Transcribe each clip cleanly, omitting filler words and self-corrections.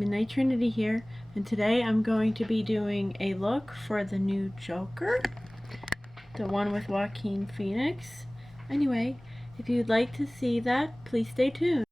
Midnight Trinity here, and today I'm going to be doing a look for the new Joker, the one with Joaquin Phoenix. Anyway, if you'd like to see that, please stay tuned.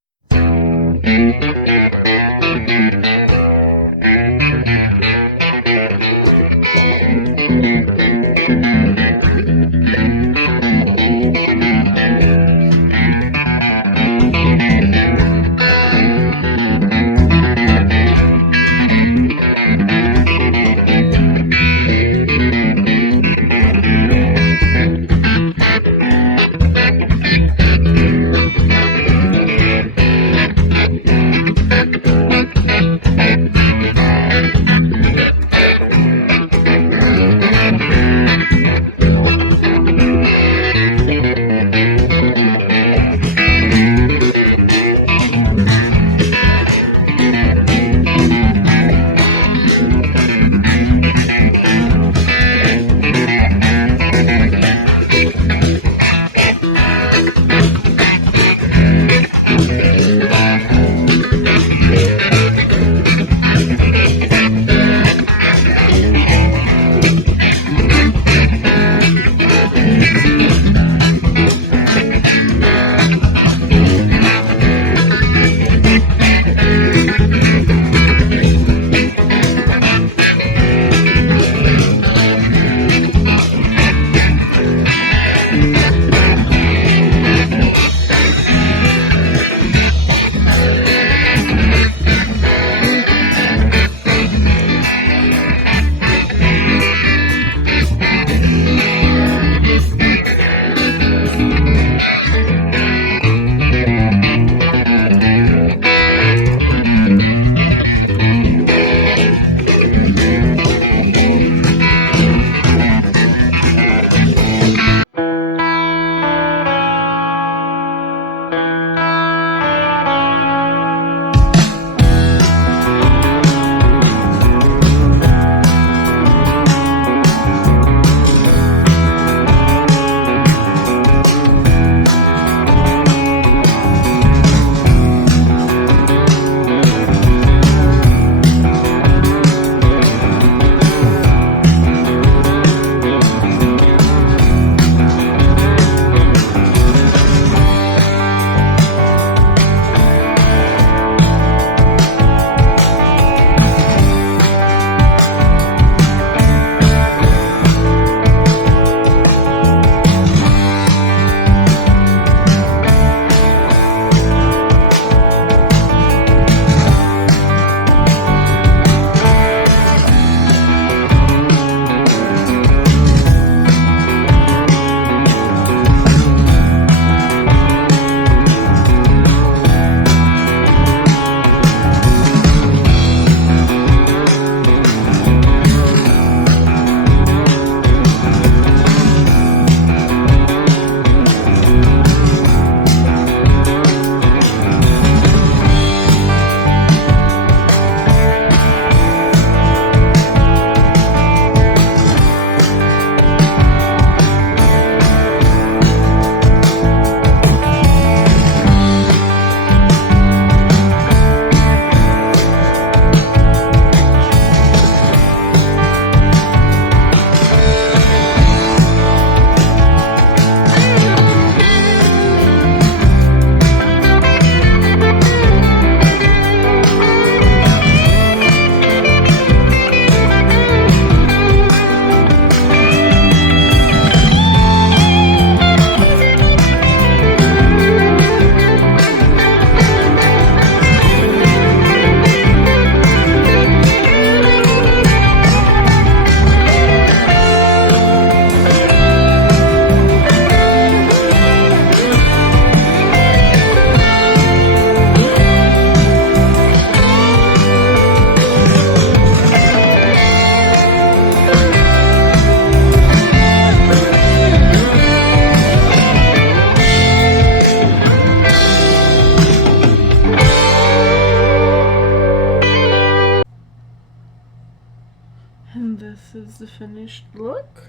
And this is the finished look.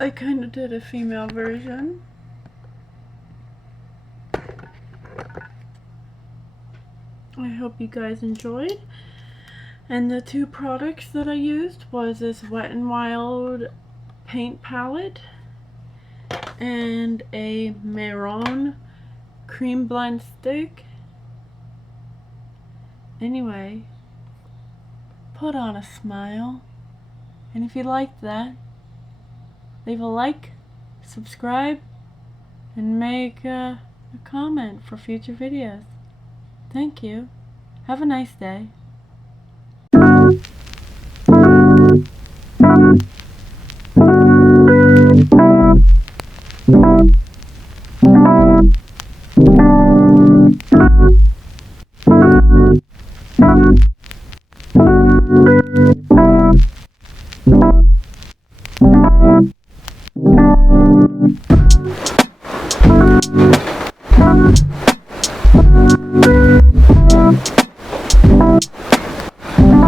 I kind of did a female version. I hope you guys enjoyed. And the two products that I used was this Wet n Wild paint palette and a Marron cream blend stick. Anyway, put on a smile, and if you liked that, leave a like, subscribe, and make a comment for future videos. Thank you. Have a nice day.